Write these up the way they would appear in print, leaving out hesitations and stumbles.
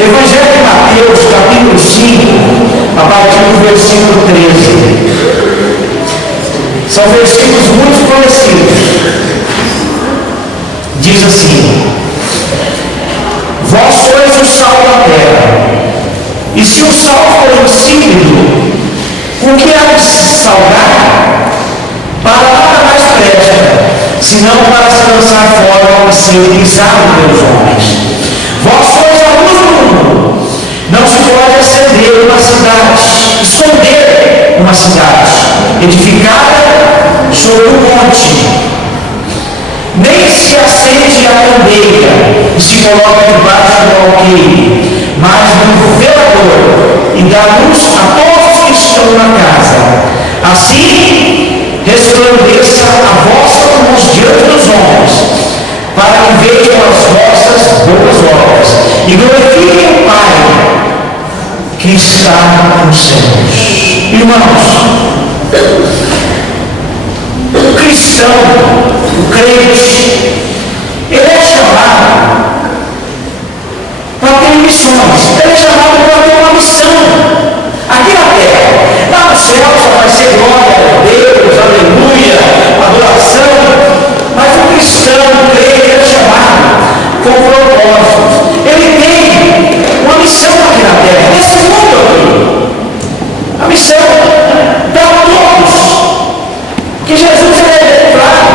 Evangelho de Mateus, capítulo 5, a partir do versículo 13. São versículos muito conhecidos. Diz assim: vós sois o sal da terra, e se o sal for insípido, o que há de salgar? Para nada mais presta, senão para se lançar fora e ser utilizado pelos homens. Vós sois a luz do mundo. Não se pode acender uma cidade, esconder uma cidade edificada sobre um monte. Nem se acende a candeia e se coloca debaixo do alqueire, mas no velador, e dá luz a todos que estão na casa. Assim resplandeça a vossa luz diante dos homens, para que vejam as vossas boas obras e glorifiquem o Pai que está nos céus. Irmãos, o cristão, o crente, ele é chamado para ter missões, ele é chamado para ter uma missão aqui na terra. Lá no céu só vai ser glória a Deus, aleluia, adoração. Mas o cristão, o crente, é chamado com propósitos. Ele tem uma missão aqui na terra, nesse mundo aqui. A missão para todos. Que Jesus é claro.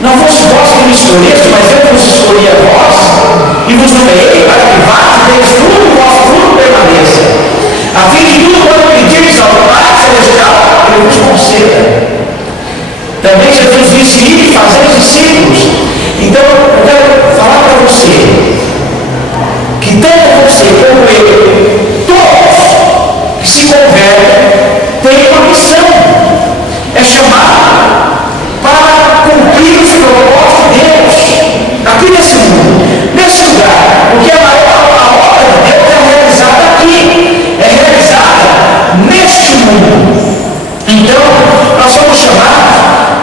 Não fosse vós que me escolheste, mas eu vos escolhi a vós e vos nomeei para que vades e deis fruto, o vosso fruto permaneça. A fim de tudo quanto pedires ao Pai Celestial, ele vos conceda. Também Jesus disse: ide e fazer discípulos. Então eu quero falar para você que tanto você como eu, todos que se convertem, têm uma missão. É chamado para cumprir os propósitos de Deus aqui nesse mundo, nesse lugar. Porque a obra de Deus é realizada aqui, é realizada neste mundo. Então nós somos chamados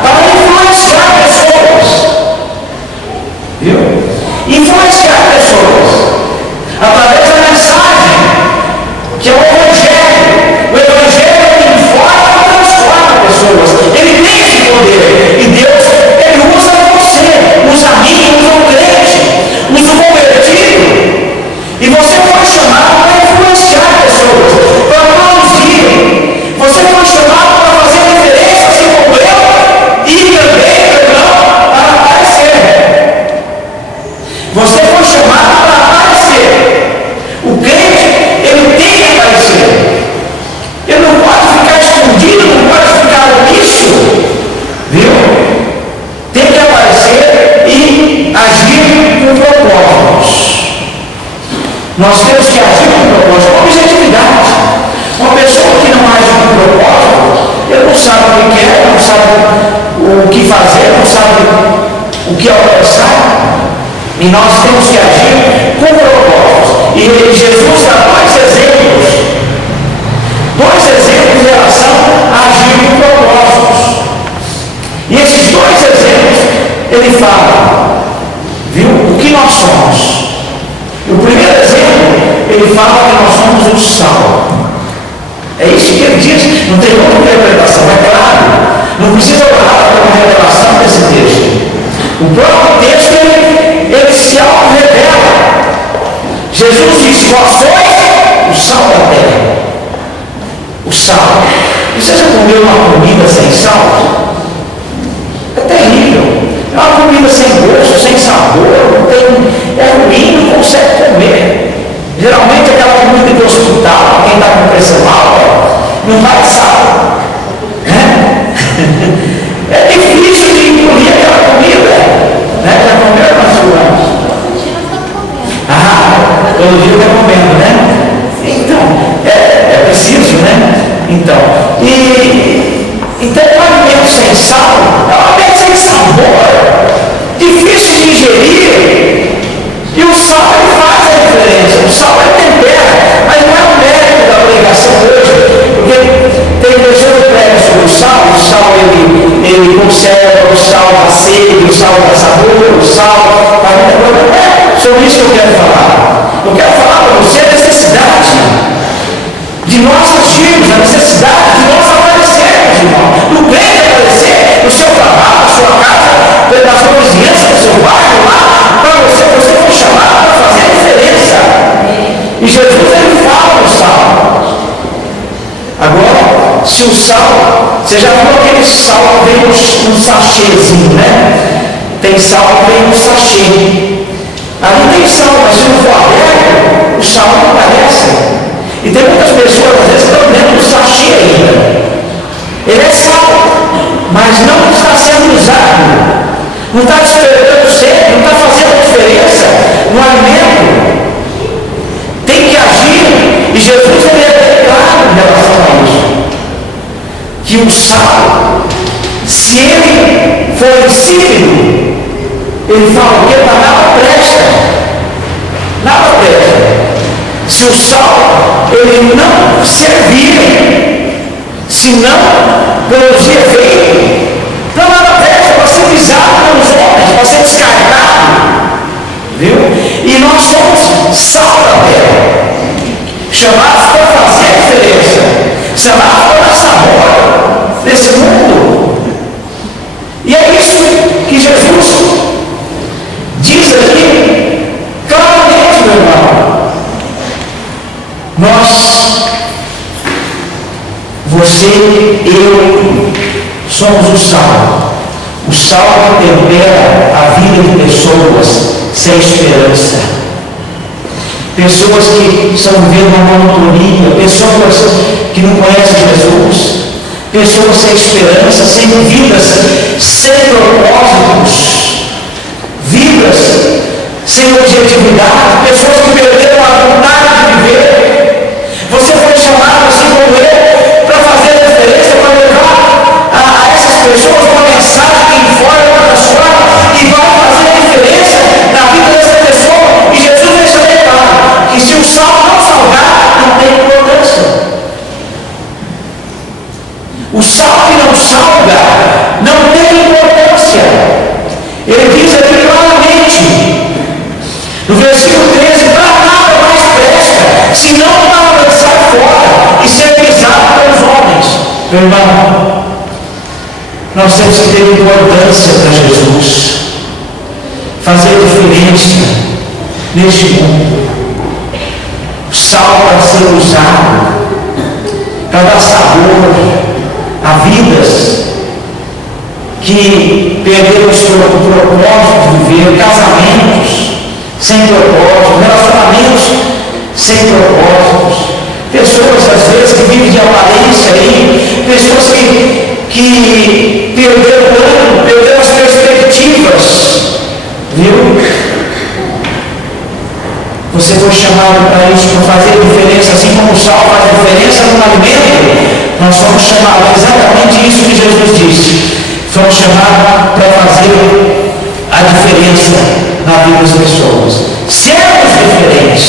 para influenciar pessoas, viu? Influenciar pessoas através da mensagem que é o Evangelho. O Evangelho ele informa e transforma pessoas. Ele tem esse poder e Deus ele usa você, usa a mim, usa o crente, usa o convertido. E você foi chamado para influenciar pessoas, para produzir. Você foi chamado para fazer diferença, assim como eu, e também, para aparecer. Você foi chamado para aparecer. O crente, ele tem que aparecer. Ele não pode ficar escondido, não pode ficar omisso, viu? Tem que aparecer e agir com propósitos. Nós temos que agir com propósito, com objetividade. Uma pessoa que não age com propósito, ele não sabe o que quer, não sabe o que fazer, não sabe o que alcançar. E nós temos que agir com propósitos. E Jesus dá dois exemplos em relação a agir com propósitos. E esses dois exemplos, ele fala, viu, o que nós somos. O primeiro exemplo, ele fala que nós somos o sal. É isso que ele diz, não tem outra interpretação, é claro. Não precisa orar para uma revelação desse texto. O próprio texto, ele se auto-revela. Jesus diz: vós sois o sal da terra. O sal. Você já comeu uma comida sem sal? É terrível. É uma comida sem gosto, sem sabor, não tem, é ruim, não consegue comer. Geralmente aquela comida de hospital, quem está com pressão alta, não vai sal. É difícil de engolir aquela comida. Né? Já comeu na sua? Todo dia está comendo, né? Então, é preciso, né? Então, então um alimento sem sal, é um alimento sem sabor, difícil de ingerir. E o sal ele faz a diferença, o sal ele tempera, mas não é o mérito da pregação hoje, porque tem pessoas que pregam sobre o sal ele conserva, o sal dá sede, o sal dá sabor, o sal dá muita coisa. É sobre isso que eu quero falar. Eu quero Você já viu aquele sal que vem num sachêzinho, né? Tem sal que vem no sachê. Ali tem sal, mas se não for aberto, o sal não aparece. E tem muitas pessoas, às vezes, que estão dentro do sachê ainda. Ele é sal, mas não está sendo usado. Não está despertando sempre, não está fazendo diferença no alimento. Tem que agir. E Jesus ele é bem claro em relação a isso. Que o sal, se ele for insípido, ele fala que nada presta. Nada presta. Se o sal ele não servir, se não produzir efeito, então nada presta para ser pisado pelos homens, para ser descartado. Viu? E nós somos sal da terra, chamados para fazer a diferença, chamados para dar sabor nesse mundo. E é isso que Jesus diz aqui claramente, meu irmão. Nós, você, eu, somos o sal. O sal que tempera a vida de pessoas sem esperança. Pessoas que estão vivendo uma monotonia, pessoas que não conhecem Jesus, pessoas sem esperança, sem vidas, sem propósitos, vidas sem objetividade, pessoas que perderam a vontade de viver. Você foi chamado, assim como eu, para fazer a diferença, para levar a essas pessoas uma mensagem de fora para fora, e vai fazer a diferença na vida dessa pessoa. E Jesus deixa bem claro que se o sal não salgar, não tem importância. O sal que não salga não tem importância. Ele diz aqui claramente, no versículo 13, para nada mais presta, senão para lançar fora e ser pisado pelos homens. Meu irmão, nós temos que ter importância para Jesus, fazer diferença neste mundo. O sal para ser usado, para dar sabor a vidas que perderam o seu propósito de viver, casamentos sem propósito, relacionamentos sem propósitos, pessoas às vezes que vivem de aparência aí, pessoas que perderam o plano, perderam as perspectivas, viu? Você foi chamado para isso, para fazer diferença, assim como o sal faz diferença no alimento. Nós somos chamados, exatamente isso que Jesus disse, somos chamados para fazer a diferença na vida das pessoas. Sermos diferentes,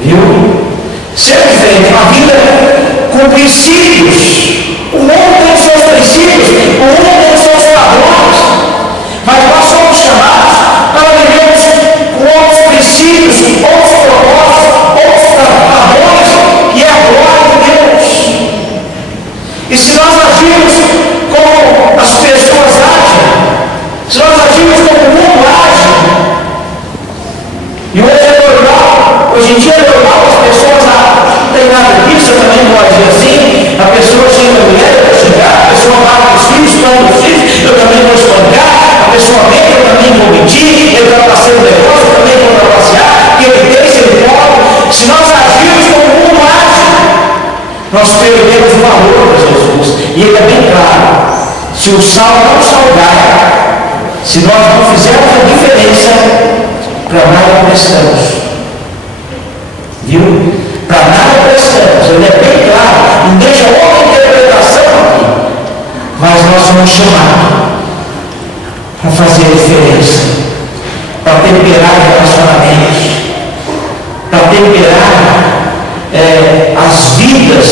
viu? Sermos diferentes, uma vida com princípios. O mundo tem os seus princípios, o mundo tem os seus padrões, mas nós somos chamados para vivermos com outros princípios, outros propósitos, outros padrões, que é a glória de Deus. E se nós agirmos como as pessoas agem, se nós agirmos como o mundo age, e hoje é normal, hoje em dia é normal as pessoas não tem nada disso, eu também vou agir assim, a pessoa chega a mulher, eu vou chegar, a pessoa mata os filhos, toma os filhos, eu também vou espancar, a pessoa mente, eu também vou mentir, ele vai passar um negócio, eu também vou trapacear, que ele tem, se ele pode. Se nós agirmos como o mundo age, nós perdemos o valor para Jesus. E ele é bem claro, se o sal não salgar, se nós não fizermos a diferença, para nada prestamos. Viu? Para nada prestamos. Ele é bem claro, não deixa outra interpretação aqui. Mas nós somos chamados para fazer a diferença, para temperar relacionamentos, para temperar as vidas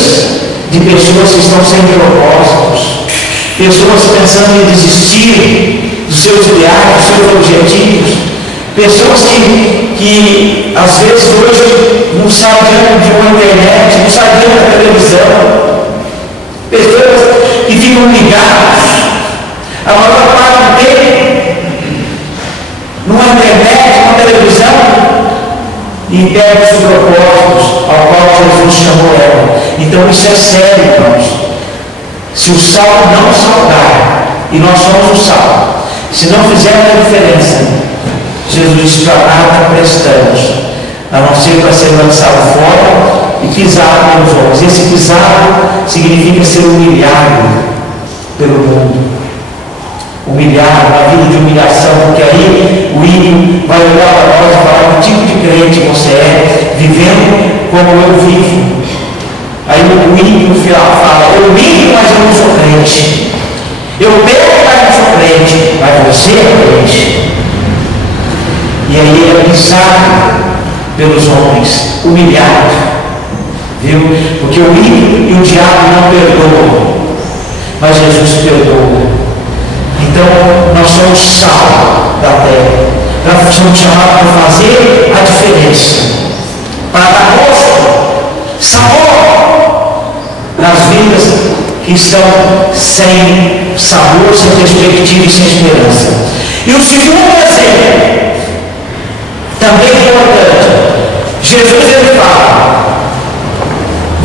de pessoas que estão sem propósitos, pessoas pensando em desistir dos seus ideais, dos seus objetivos, pessoas que às vezes hoje não saem diante de uma internet, não saem diante da televisão, pessoas que ficam ligadas a maior parte do tempo numa internet, numa televisão, e perde os propósitos ao qual Jesus chamou ela. Então isso é sério, irmãos. Se o sal não salgar, e nós somos o sal, se não fizermos a diferença, Jesus disse: para nada prestamos, a não ser para ser lançado fora e pisado pelos homens. Esse pisado significa ser humilhado pelo mundo. Humilhado, uma vida de humilhação, porque aí o ímpio vai olhar para nós e falar: que tipo de crente você é, vivendo como eu vivo. Aí o ímpio fala: eu minto, mas eu não sou crente. Eu peco, mas não sou crente. Mas você é crente. E aí ele é pisado pelos homens, humilhado. Viu? Porque o ímpio e o diabo não perdoam, mas Jesus perdoa. Então, nós somos sal da terra. Nós somos chamados para fazer a diferença, para dar gosto, sabor nas vidas que estão sem sabor, sem perspectiva e sem esperança. E o segundo exemplo, também importante, Jesus ele fala: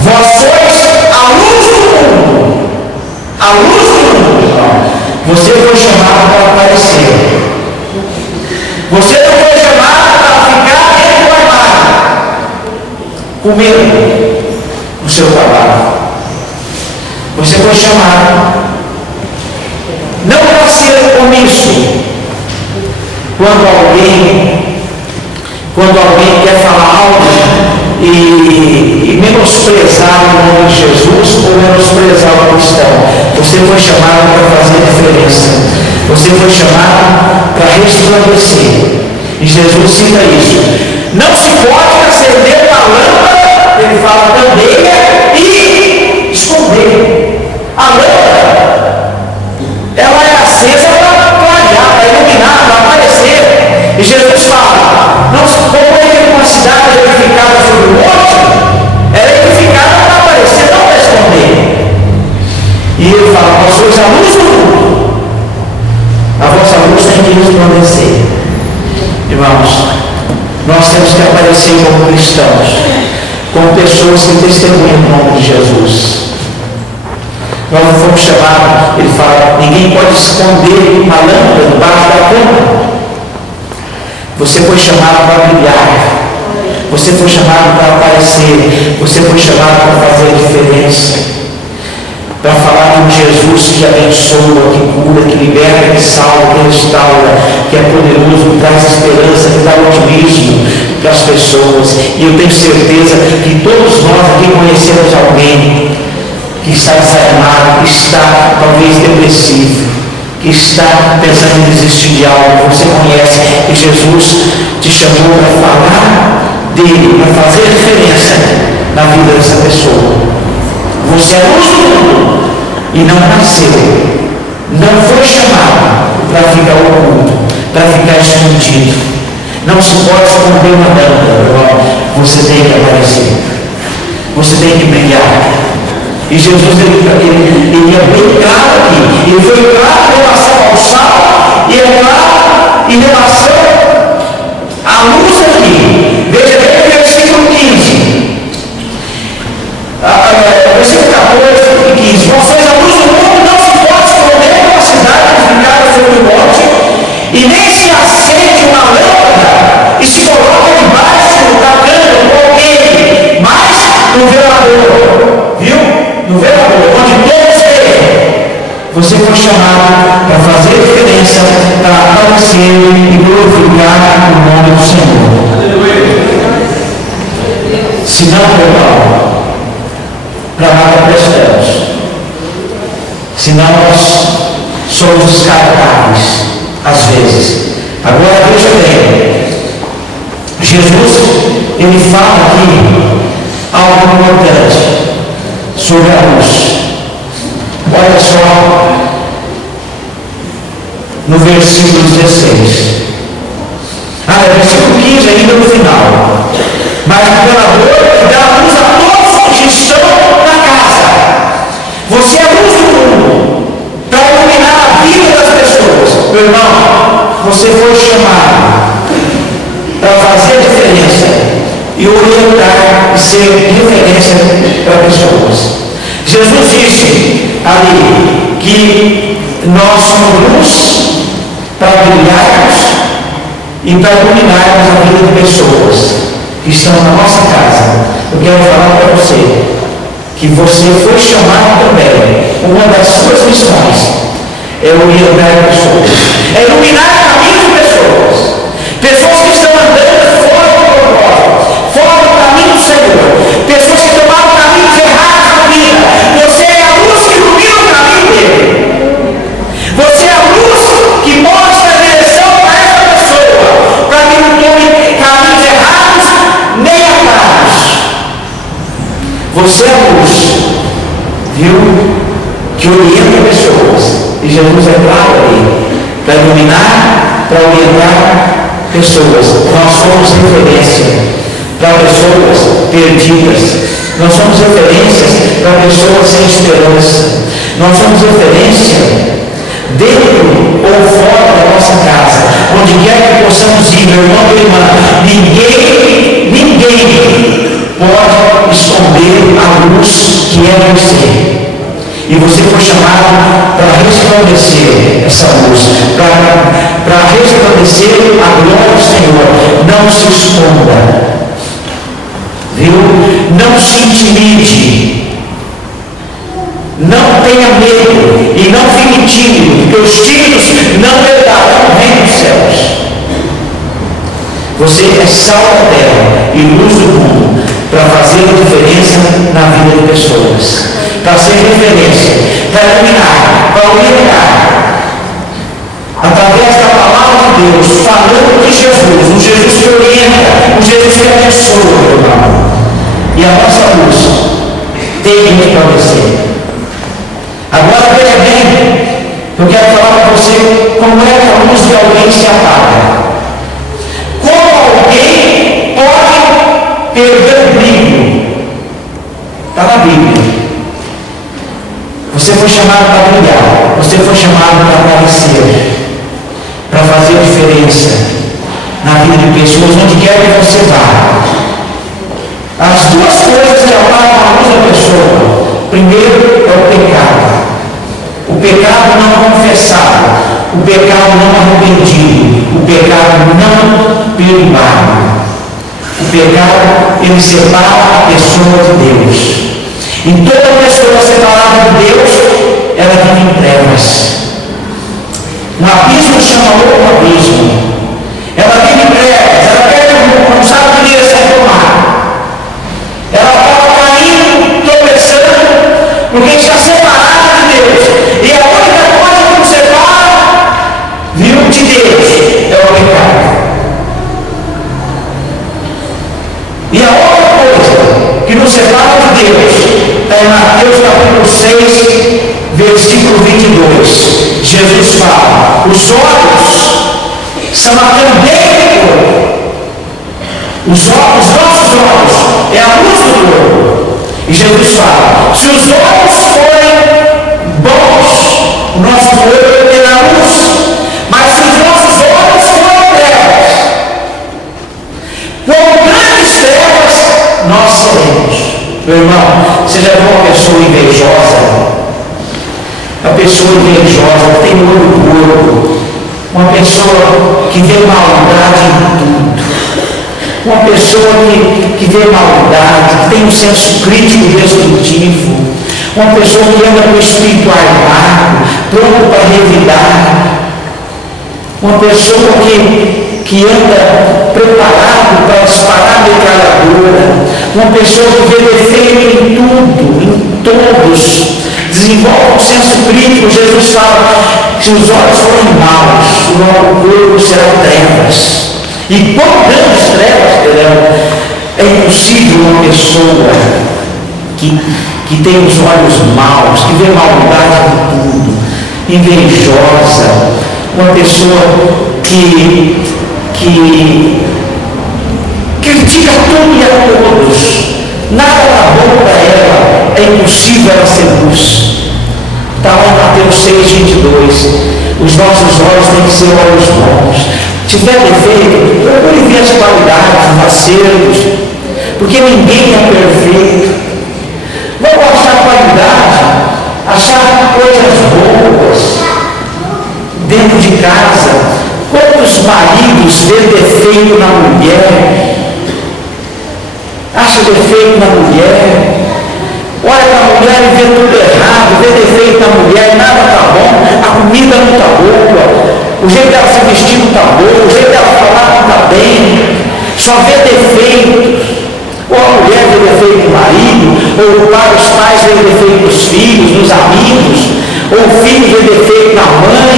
vós sois a luz do mundo. A luz do mundo, irmão. Você foi chamado para aparecer. Você não foi chamado para ficar dentro do armário, com medo do seu trabalho. Você foi chamado não para ser omisso quando alguém quer falar algo e menosprezar o nome de Jesus ou menosprezar o cristão. Você foi chamado para fazer diferença. Você foi chamado para resplandecer. E Jesus cita isso. Não se pode acender uma lâmpada, ele fala, candeia e esconder. A lâmpada, ela é acesa para clarear, para iluminar, para aparecer. E Jesus fala: não, como é uma cidade edificada sobre o monte, ela é edificada para aparecer, não para esconder. E ele fala: vós sois a luz do mundo, a vossa luz tem que resplandecer. Irmãos, nós temos que aparecer como cristãos, como pessoas que testemunham o nome de Jesus. Nós não fomos chamados, ele fala, ninguém pode esconder uma lâmpada debaixo da cama. Você foi chamado para brilhar, você foi chamado para aparecer, você foi chamado para fazer a diferença, para falar de um Jesus que abençoa, que cura, que liberta, que salva, que restaura, que é poderoso, que traz esperança, que dá otimismo para as pessoas. E eu tenho certeza que todos nós aqui conhecemos alguém que está desanimado, que está talvez depressivo, que está pensando em desistir de algo. Você conhece que Jesus te chamou para falar dele, para fazer a diferença na vida dessa pessoa. Você é luz do mundo e não nasceu, não foi chamado para ficar oculto, para ficar escondido. Não se pode esconder uma lâmpada. Você tem que aparecer, você tem que brilhar. E Jesus ele é bem claro aqui. Ele foi claro em relação ao sal e é claro em relação à luz aqui. Veja bem o versículo 15. Versículo 14 e 15. Vós sois a luz do mundo, não se pode esconder uma cidade edificada sobre o monte, e nem se acende uma lâmpada e se coloca debaixo da cama ou alguém, mas no velador. Viu? No velador, onde todos veem. Você foi chamado para fazer a diferença, para aparecer e glorificar o nome do Senhor. Se não, irmão, para nada prestamos. Senão nós somos descartáveis, às vezes. Agora veja bem, Jesus, ele fala aqui algo importante sobre a luz. Olha só no versículo 16. Versículo 15 ainda no final. Mas o velador que dá luz a todos que estão na casa. Você é a luz do mundo para iluminar a vida das pessoas. Meu irmão, você foi chamado para fazer a diferença e orientar e ser referência para pessoas. Jesus disse: ali que nós somos luz para brilharmos e para iluminarmos a vida de pessoas que estão na nossa casa. Eu quero falar para você que você foi chamado também. Uma das suas missões é orientar pessoas, é iluminar o caminho de pessoas, pessoas que estão andando fora do propósito, fora do caminho do Senhor, pessoas que tomaram caminhos errados na vida. Você é a luz que ilumina o caminho dele. Você é a luz que mostra a direção para essa pessoa, para que não tome caminhos errados nem atalhos. Você é a luz, viu? Que orienta pessoas. E Jesus é claro ali, para iluminar, para orientar pessoas. Nós somos referência para pessoas perdidas. Nós somos referências para pessoas sem esperança. Nós somos referência dentro ou fora da nossa casa, onde quer que possamos ir, meu irmão e irmã. Ninguém pode esconder a luz que é você. E você foi chamado para resplandecer essa luz, para resplandecer a glória do Senhor. Não se esconda, viu? Não se intimide, não tenha medo e não fique tímido, porque os tímidos não herdarão o reino dos céus. Você é sal da terra e luz do mundo, para fazer a diferença na vida de pessoas, para ser referência, para iluminar, para orientar, através da palavra de Deus, falando de Jesus, um Jesus que orienta, um Jesus que abençoa, meu irmão. E a nossa luz tem que resplandecer. Agora veja bem, eu quero falar para você como é que a luz de alguém se apaga. Como alguém pode perder o brilho? Está na Bíblia. Você foi chamado para brilhar, você foi chamado para aparecer, para fazer diferença na vida de pessoas, onde quer que você vá. As duas coisas que apagam a luz da pessoa: primeiro é o pecado, o pecado não confessado, o pecado não arrependido, o pecado não perdoado. O pecado, ele separa a pessoa de Deus. E toda pessoa separada de Deus, ela vive em trevas. Um abismo chama outro abismo. Ela vive em trevas, ela perde o rumo, não sabe que direção tomar. Ela acaba caindo, tropeçando, porque está separada de Deus. E a única coisa que nos separa, viu, de Deus, é o pecado. E a outra coisa que nos separa de Deus está em Mateus capítulo 6, versículo 22. Jesus fala: os olhos são a candeia do corpo. Os nossos olhos é a luz do corpo. E Jesus fala: se os olhos forem bons, o nosso corpo terá luz. Mas se os nossos olhos forem trevas, com grandes trevas, nós seremos. Meu irmão, você já viu uma pessoa invejosa? A pessoa invejosa que tem orgulho, uma pessoa que vê maldade em tudo, uma pessoa que vê maldade, que tem um senso crítico destrutivo, uma pessoa que anda com o espírito armado, pronto para revidar, uma pessoa que anda preparado para disparar a metralhadora, uma pessoa que vê defeito em tudo, em todos, desenvolve um senso crítico. Jesus fala: se os olhos forem maus, o corpo será trevas. E quão grandes trevas terão? É impossível uma pessoa que tem os olhos maus, que vê maldade em tudo, invejosa, uma pessoa que critica tudo e a todos, nada está bom para ela, é impossível ela ser luz. Está lá em Mateus 6, 22. Os nossos olhos têm que ser olhos bons. Se tiver defeito, procure ver as qualidades, os acertos, porque ninguém é perfeito. Vamos achar qualidade, as achar coisas boas dentro de casa. Quantos maridos vê defeito na mulher? Acha defeito na mulher? Olha para a mulher e vê tudo errado, vê defeito na mulher, nada está bom, a comida não está boa, o jeito dela se vestir não está bom, o jeito dela falar não está bem, só vê defeitos. Ou a mulher vê defeito no marido, ou os pais vê defeito nos filhos, nos amigos, ou o filho vê defeito na mãe,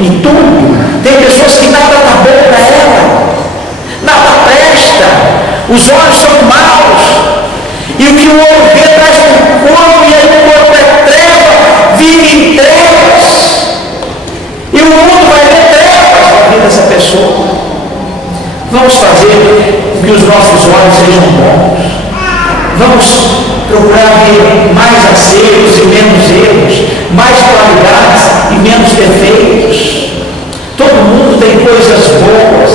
em tudo. Tem pessoas que nada está bom para ela, nada presta, os olhos são maus, e o que o outro vê traz no corpo, e aí o corpo é treva, vive em trevas, e o mundo vai ver trevas na vida dessa pessoa. Vamos fazer que os nossos olhos sejam bons, vamos procurar ver mais acertos e menos erros, mais qualidades e menos defeitos. Todo mundo tem coisas boas,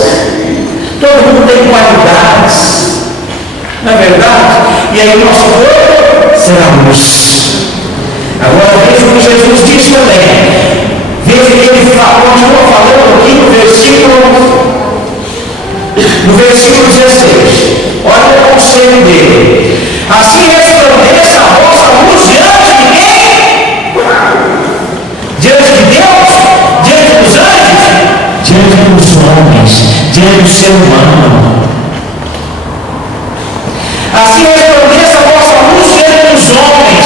todo mundo tem qualidades, não é verdade? E aí o nosso corpo será luz. Agora veja o que Jesus diz também. Veja que ele continua falando aqui no versículo 16. Olha o conselho dele. Assim resplandeça a vossa luz diante de quem? Diante de Deus? Diante dos anjos? Diante dos homens, diante do ser humano. Assim resplandeça a vossa luz diante dos homens.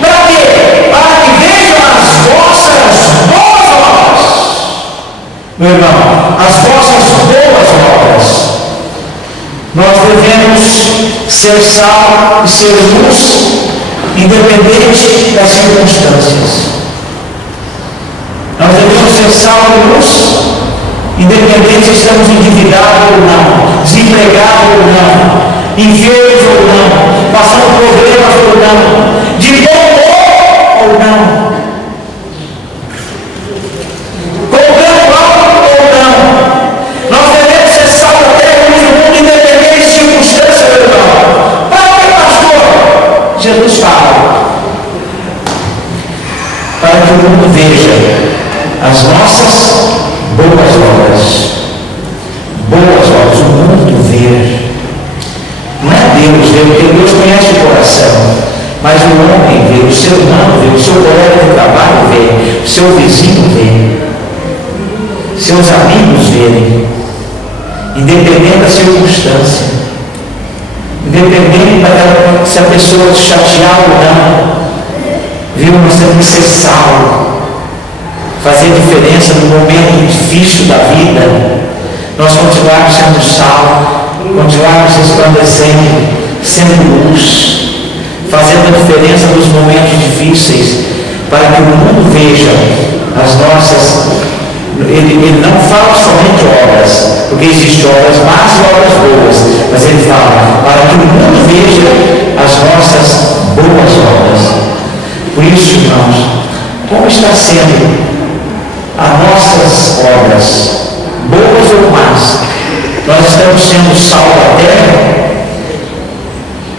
Para quê? Para que vejam as vossas boas obras. Meu irmão, as vossas boas obras. Nós devemos ser sal e ser luz, independente das circunstâncias. Nós devemos ser sal e luz, independente se estamos endividados ou não, desempregados ou não, enfermos ou não, passando problemas ou não, de bom humor ou não, comprando algo ou não. Nós devemos ser sal da terra e luz do mundo, independente de circunstância, meu irmão. Para que, pastor? Jesus fala: para que o mundo veja as nossas boas obras. Boas obras, o mundo vê. Não é Deus vê, porque Deus conhece o coração, mas o homem vê, o ser humano vê, o seu colega de trabalho vê, o seu vizinho vê, seus amigos verem, independente da circunstância, independente se a pessoa te chatear ou não, viu? Nós temos que ser sal, fazer diferença no momento difícil da vida. Nós continuarmos sendo sal, continuarmos resplandecendo, sendo luz, fazendo a diferença nos momentos difíceis, para que o mundo veja as nossas. Ele não fala somente obras, porque existem obras más e obras boas, mas ele fala para que o mundo veja as nossas boas obras. Por isso, irmãos, como está sendo as nossas obras, boas ou más? Nós estamos sendo sal da terra?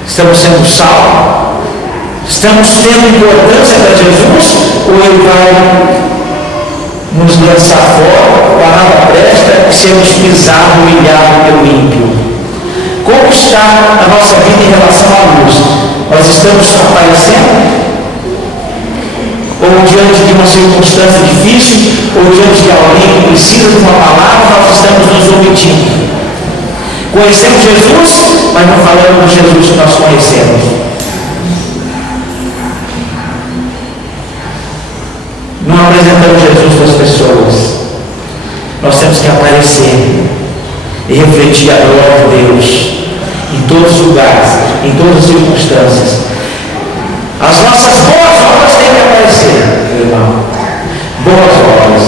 Estamos sendo sal? Estamos tendo importância para Jesus? Ou ele vai nos lançar fora, para nada presta, e sermos pisados, humilhados pelo ímpio? Como está a nossa vida em relação à luz? Nós estamos aparecendo? Ou diante de uma circunstância difícil, ou diante de alguém que precisa de uma palavra, nós estamos nos omitindo? Conhecemos Jesus, mas não falamos do Jesus que nós conhecemos. Não apresentamos Jesus para as pessoas. Nós temos que aparecer e refletir a glória de Deus em todos os lugares, em todas as circunstâncias. As nossas boas obras têm que aparecer, meu irmão. Boas obras.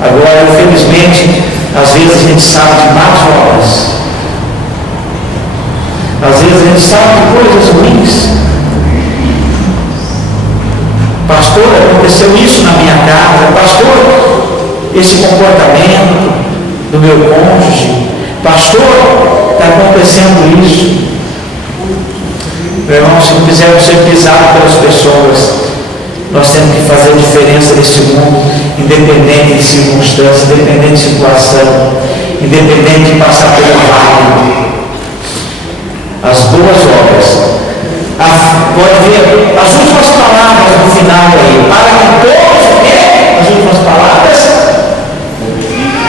Agora, infelizmente, às vezes a gente sabe de más obras. Às vezes a gente sabe de coisas ruins. Pastor, aconteceu isso na minha casa. Pastor, esse comportamento do meu cônjuge. Pastor, está acontecendo isso. Meu irmão, se não quisermos ser pisados pelas pessoas, Nós temos que fazer diferença nesse mundo, independente de circunstância, independente de situação, independente de passar pelo vale. As boas obras. Pode ver as últimas palavras no final aí. Para que todos, as últimas palavras.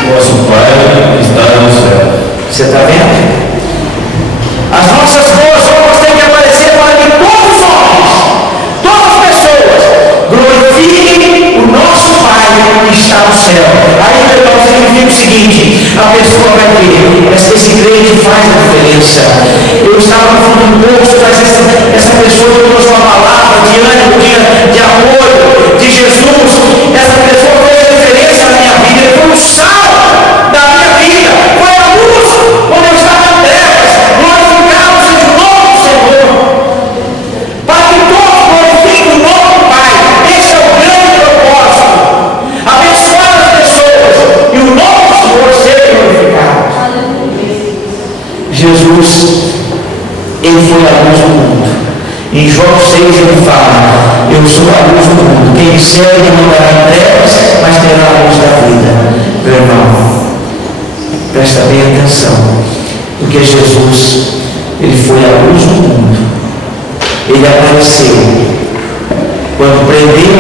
Vosso Pai está no céu. Você está vendo? As nossas boas obras têm que aparecer para que todos os homens, todas as pessoas, glorifiquem o nosso Pai que está no céu. Aí então significa o seguinte: a pessoa vai ver, esse crente faz a diferença. Eu estava no fundo do poço, mas essa pessoa trouxe uma palavra de ânimo, de apoio, de Jesus. Essa pessoa fez a diferença na minha vida, ele foi o sal da minha vida, foi a luz quando eu estava em trevas. Glorificado seja o nome do Senhor, para que todos glorifiquem o nome do Pai. Esse é o grande propósito: abençoar as pessoas e o nome do Senhor seja glorificado. Jesus, ele foi a luz do mundo. Em João 6 ele fala: eu sou a luz do mundo, quem me segue não andará em trevas, mas terá a luz da vida. Meu irmão, presta bem atenção, porque Jesus, ele foi a luz do mundo. Ele apareceu. Quando prenderam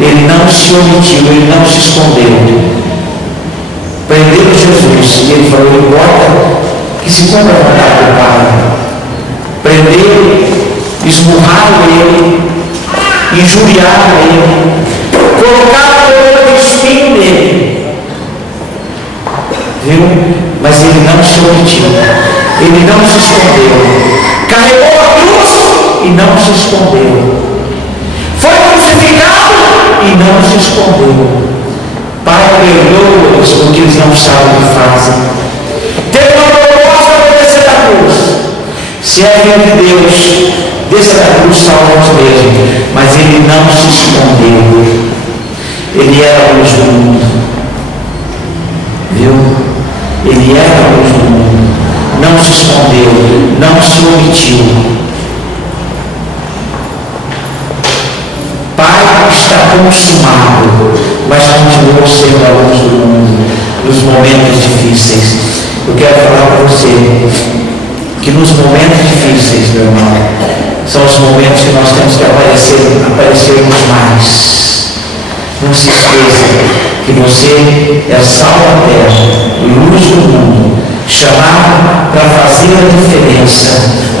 ele não se omitiu, ele não se escondeu. Prenderam Jesus e ele falou: importa que se cumpra a vontade do Pai. Prenderam, esmurraram ele, injuriaram ele, colocaram a coroa de espinho nele, viu? Mas ele não se omitiu, ele não se escondeu, carregou a cruz e não se escondeu, foi crucificado e não se escondeu. Pai, perdoa-os porque eles não sabem o que fazem. Teve uma proposta para descer da cruz. Se é filho de Deus, desça da cruz, salva nós mesmos. Mas ele não se escondeu. Ele era a luz do mundo. Viu? Ele era a luz do mundo. Não se escondeu, não se omitiu. Pai, está consumado, mas continuou sendo a luz do mundo nos momentos difíceis. Eu quero falar para você que nos momentos difíceis, meu irmão, são os momentos que nós temos que aparecermos mais. Não se esqueça que você é sal da terra, luz do mundo, chamado para fazer a diferença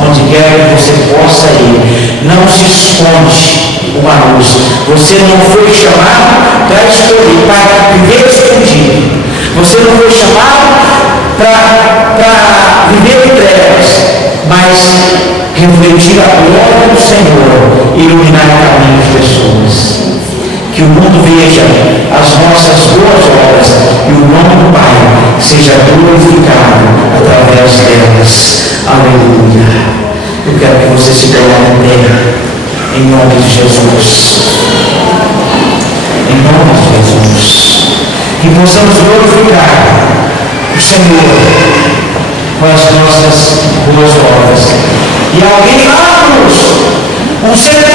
onde quer que você possa ir. Não se esconde uma luz. Você não foi chamado para escolher, para viver escondido. Você não foi chamado para viver em trevas, mas refletir a glória do Senhor e iluminar o caminho das pessoas. Que o mundo veja as nossas boas obras e o nome do Pai seja glorificado através delas. Aleluia. Eu quero que você se coloque em pé, em nome de Jesus. Em nome de Jesus. Que possamos glorificar o Senhor com as nossas boas obras. E alguém lá na cruz, um ser